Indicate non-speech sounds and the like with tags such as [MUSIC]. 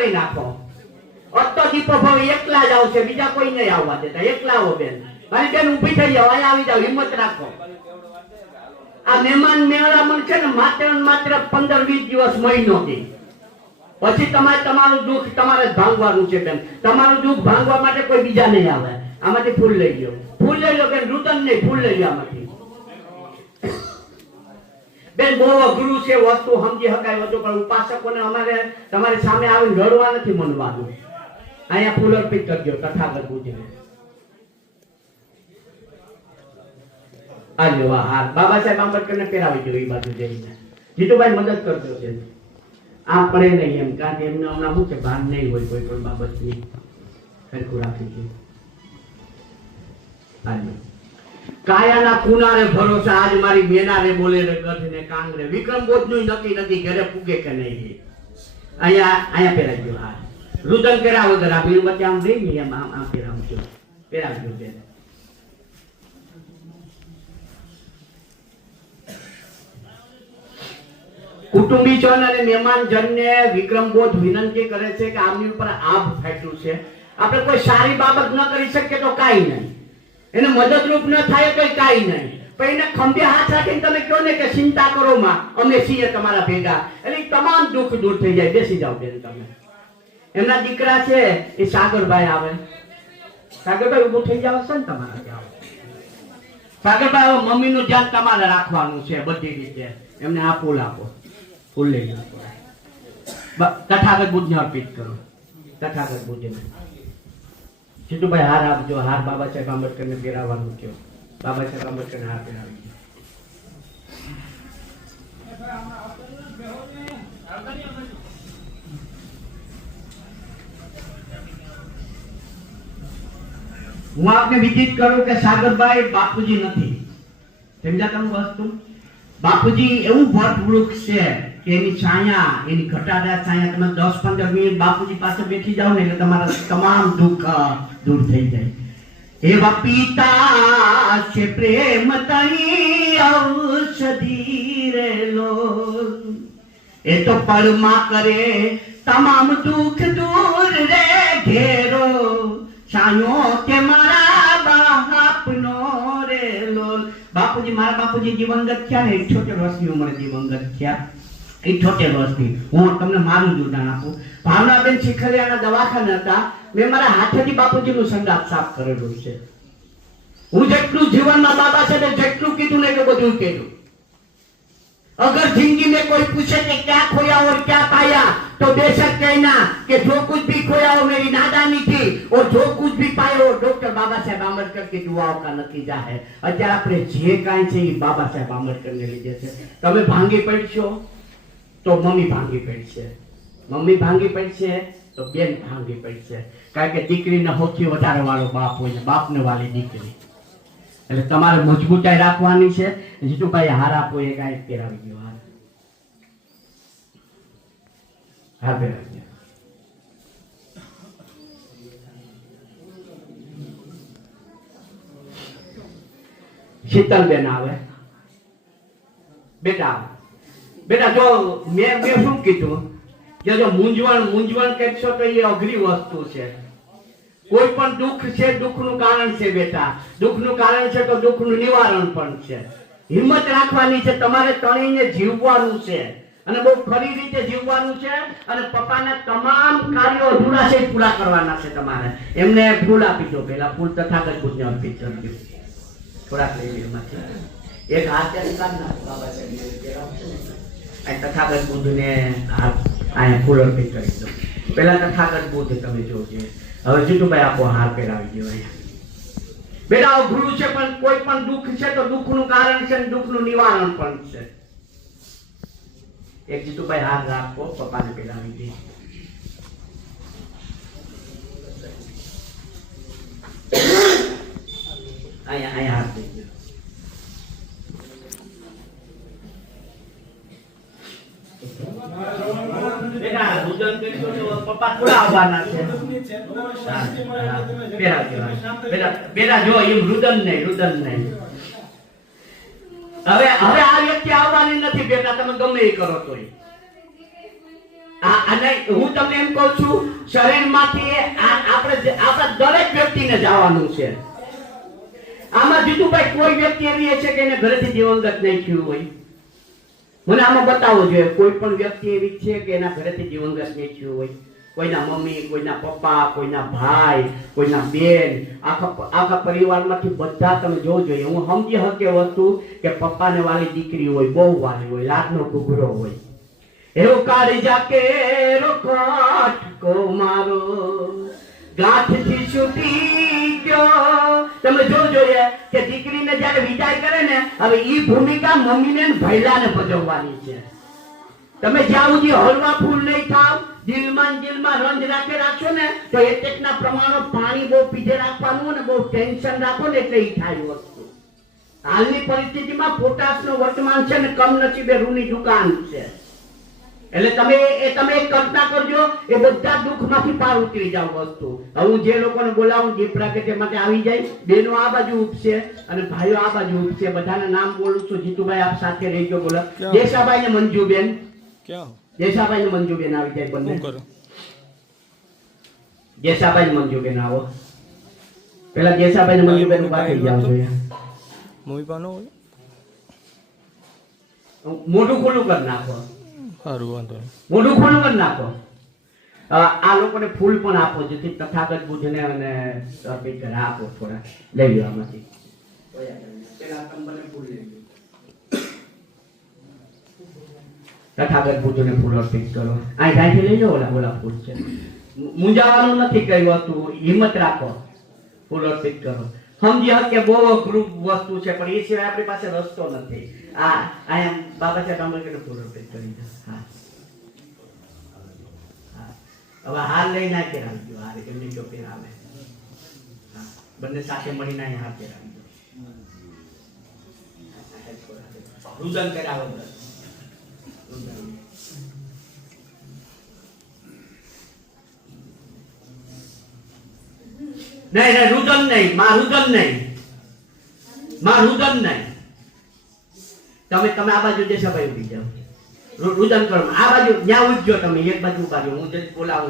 કરી નાખો. અત્તો દીપો એકલા જ આવશે, બીજા કોઈ નહીં આવવા દેતા. એકલા આવો બેન. મારી બેન ઊભી થઈ જાવ અહીંયા આવી જાવ હિંમત રાખો. આ મહેમાન મેળામણ છે ને માત્ર માત્ર પંદર વીસ દિવસ મહિનો થી પછી તમારે તમારું દુઃખ તમારે જ ભાંગવાનું છે બેન. તમારું દુઃખ ભાંગવા માટે કોઈ બીજા નહીં આવે. આમાંથી ફૂલ લઈ લો ફૂલ લઈ લો બેન રૂતન નહીં ફૂલ લઈ લો આમાંથી. બેન, બહુ અઘરું છે વસ્તુ, સમજી શકાય બધું પણ ઉપાસકોને અમારે, તમારી સામે આવીને લડવા નથી મનવાનું અહીંયા ફૂલ અર્પિત કરજો તથાગત પૂજને આ લ્યો હા બાબા સાહેબ આંબેડકરને પહેરાવી દો એ બાજુ જઈને. જીતુભાઈ મદદ કરજો છે. આપણે નહીં એમ, કારણ કે એમને હમણાં શું છે, ભાન નહીં હોય કોઈ પણ બાબતની. સરખું રાખી છે. હાલો કાયાના કુનારે ભરોસા આજ મારી મેનારે બોલે રે ગઢ ને કાંગરે. વિક્રમ બોધનું નક્કી નથી ઘરે પૂગે કે નહીં અહીંયા અહીંયા પહેરાવી ગયો હા. રુદન કર્યા વગર આ વચ્ચે આમ રહી ને એમ, આમ આમ પહેરાવજો ગયો બેન કુટુંબીજન અને મહેમાનજનને વિક્રમ બોધ વિનંતી કરે છે કે આમની ઉપર આભ ફાટ્યું છે. આપણે કોઈ સારી બાબત ન કરી શકીએ તો કાંઈ નહીં. એને મદદરૂપ ન થાય તો કાંઈ નહીં. પણ એને ખંભે હાથ રાખીને તમે કહો ને કે ચિંતા કરો માં, અમે છીએ તમારા ભેગા. એટલે તમામ દુઃખ દૂર થઈ જાય. બેસી જાઓ બેન તમે. એમના દીકરા છે, એ સાગરભાઈ આવે. સાગરભાઈ ઊભું થઈ જાવ છે ને તમારા સાગરભાઈ મમ્મીનું ધ્યાન તમારે રાખવાનું છે બધી રીતે. એમને આ ફૂલ આપો. ફૂલ લઈ આપો. તથાગત બુદ્ધને અર્પિત કરો. તથાગત બુદ્ધને. જીતુભાઈ હાર આપજો હાર બાબા સાહેબ આંબેડકરને પહેરાવવાનું કહો બાબા સાહેબ આંબેડકરને હાર પહેરાવી દો હું આપને વિદિત કરું કે સાગરભાઈ બાપુજી નથી. સમજ્યા તમે વસ્તુ? બાપુજી એવું વટ વૃક્ષ છે કે એની છાયા, એની ઘટાદાર છાયા. તમે દસ પંદર મિનિટ બાપુજી પાસે બેઠી જાઓ ને એટલે તમારા તમામ દુઃખ દૂર થઈ જાય. એવા પિતા છે પ્રેમ તઈ ઔષધિ રેલો એ તો પળમાં કરે, તમામ દુઃખ દૂર રે ઘેરો. છાયો કે મારા બાપનો રે લોલ બાપુજી, મારા બાપુજી દિવંગત થયા ને ઇઠ્યોતેર વર્ષની ઉંમરે દિવંગત થયા. ઇઠ્યોતેર વર્ષની હું તમને મારું જ ઉદાહરણ આપું ભાવનાબેન શિખરિયાના દવાખાના હતા મેં મારા હાથેથી બાપુજીનું સંગાત સાફ કરેલું છે હું જેટલું જીવનમાં બાબા સાથે જેટલું કીધું ને એટલું બધું કીધું अगर जिंदगी में कोई पूछे कि क्या खोया और क्या पाया तो बेशक कहना कि जो कुछ भी खोया वो मेरी नादानी थी और जो कुछ भी पाया वो डॉक्टर बाबा साहेब आंबेडकर की दुआओं का नतीजा है અત્યારે આપણે જે કાંઈ છે એ બાબા સાહેબ આંબેડકરને લીધે છે તમે ભાંગી પડશો તો મમ્મી ભાંગી પડશે મમ્મી ભાંગી પડશે તો બેન ભાંગી પડશે કારણ કે દીકરીને સૌથી વધારે વાળો બાપ હોય ને બાપને વાલી દીકરી. એટલે તમારે મજબૂતાઈ રાખવાની છે. જીતુભાઈ હાર આપો એ કાંઈ પહેરાવી ગયો હાર. હાર પહેરાવી ગયો શીતલબેન આવે. બેટા. બેટા, જો મેં મેં શું કીધું? કે જો મૂંઝવણ મૂંઝવણ કહેશો તો એ અઘરી વસ્તુ છે. કોઈ પણ દુઃખ છે, દુઃખનું કારણ છે બેટા. દુઃખનું કારણ છે તો દુઃખનું નિવારણ પણ છે. હિંમત રાખવાની છે, તમારે તણીને જીવવાનું છે. અને બહુ ખરી રીતે જીવવાનું છે અને પપ્પાના તમામ કાર્યો અધૂરા છે પૂરા કરવાના છે તમારે. એમને ફૂલ આપી દો પેલા, ફૂલ તથાગત બુદ્ધને અર્પિત કરજો થોડાક લઈ લો એક હાથ ત્યાં કાઢ નાખો, બાબા. આ તથાગત બુદ્ધને હાથ અહીંયા ફૂલ અર્પિત કરી દો. પેલા તથાગત બુદ્ધ તમે જોજો. હવે જીતુભાઈ આપો હાર પહેરાવી દો અહીંયા. બેટા અઘરું છે, પણ કોઈ પણ દુઃખ છે તો દુઃખનું કારણ છે દુઃખનું નિવારણ પણ છે. એક જીતુભાઈ હાર રાખો, પપ્પાને પહેરાવી દે. [COUGHS] અહીંયા અહીંયા હાથ દો. બેટા હવે આ વ્યક્તિ આવવાની નથી બેટા તમે ગમે એ કરો તોય. નહીં, હું તમને એમ કહું છું શરીરમાંથી આપણે આપણા દરેક વ્યક્તિને જવાનું છે. આમાં જીતુભાઈ કોઈ વ્યક્તિ એવી છે કે ઘરેથી દિવંગત નહીં થયું હોય. મને આમાં બતાવવો જોઈએ, કોઈ પણ વ્યક્તિ એવી છે કે એના ઘરેથી દિવંગત વેચ્યું હોય. કોઈના મમ્મી, કોઈના પપ્પા, કોઈના ભાઈ, કોઈના બેન, આખા આખા પરિવારમાંથી બધા તમે જોવો જોઈએ. હું સમજી શકે વસ્તુ કે પપ્પાને વાળી દીકરી હોય, બહુ વાલી હોય લાખનો ઘૂઘરો હોય. એવો કાળી જાકે કાટકો મારો. ગાંઠથી છૂટી ગયો તમે જો જોઈએ કે દીકરીને જ્યારે વિચાર કરે ને, હવે એ ભૂમિકા મમ્મીને ભૈલાને ભજવવાની છે. તમે જ્યાં સુધી હળવા ફૂલ નહીં ખાવ દિલમાં દિલમાં રંજ રાખે રાખશો ને, તો એટેકના પ્રમાણો પાણી બહુ પીધે રાખવાનું ને બહુ ટેન્શન રાખો ને એટલે એ થાય વસ્તુ. હાલની પરિસ્થિતિમાં પોટાશનો વર્તમાન છે ને કમનસીબે રૂની દુકાન છે. એટલે તમે એ તમે કલ્પના કરજો એ બધા દુઃખમાંથી પાર ઉતરી જાવ વસ્તુ. હવે હું જે લોકોને બોલાવું જે પ્રાકૃત્ય માટે આવી જાય બેનો આ બાજુ ઉપસે અને ભાઈઓ આ બાજુ ઉપસે. બધાને નામ બોલું છું. જીતુભાઈ આપ સાથે રહીજો બોલો? દેશાભાઈ ને મંજુબેન. દેશાભાઈ ને મંજુબેન આવી જાય બંને. દેશાભાઈ ને મંજુબેન આવો. પેલા દેશાભાઈ ને મંજુબેન ઊભા થઈ જાવ જોઈએ મૂવી પાનો મોઢું ખુલ્લું કરી નાખો. સારું, વાંધો મોઢું ખુલ્લું કરી નાખો. આ લોકોને ફૂલ પણ આપો, જેથી તથાગત બુદ્ધને અને કરે. આપો થોડા. લઈ લો આમાંથી. તથાગત બુદ્ધને ફૂલ અર્પિત કરો. આ ત્યાંથી લઈ જાઓ, ઓલા ઓલા ફૂલ છે. મૂંઝાવાનું નથી કઈ વસ્તુ હિંમત રાખો. ફૂલ અર્પિત કરો. સમજી હક કે બહુ અઘરું વસ્તુ છે પણ એ સિવાય આપણી પાસે રસ્તો નથી આ અહીંયા બાબા સાહેબ આંબેડકરને પૂરો કરી હા હા. હવે હાર લઈ ના પહેરાવજો હાર એમને જો પહેરાવે હા. બંને સાથે મળીને અહીંયા હાર પહેરાવજો રુદન કરાવો. રુદન. નહીં નહીં, રુદન નહીં, માં રુદન નહીં. માં રુદન નહીં. તમે તમે આ બાજુ દેશાભાઈ ઊભી જાઓ. રુદન કરો આ બાજુ, ત્યાં ઉઠજો તમે, એક બાજુ ઊભા હું જે બોલાવું.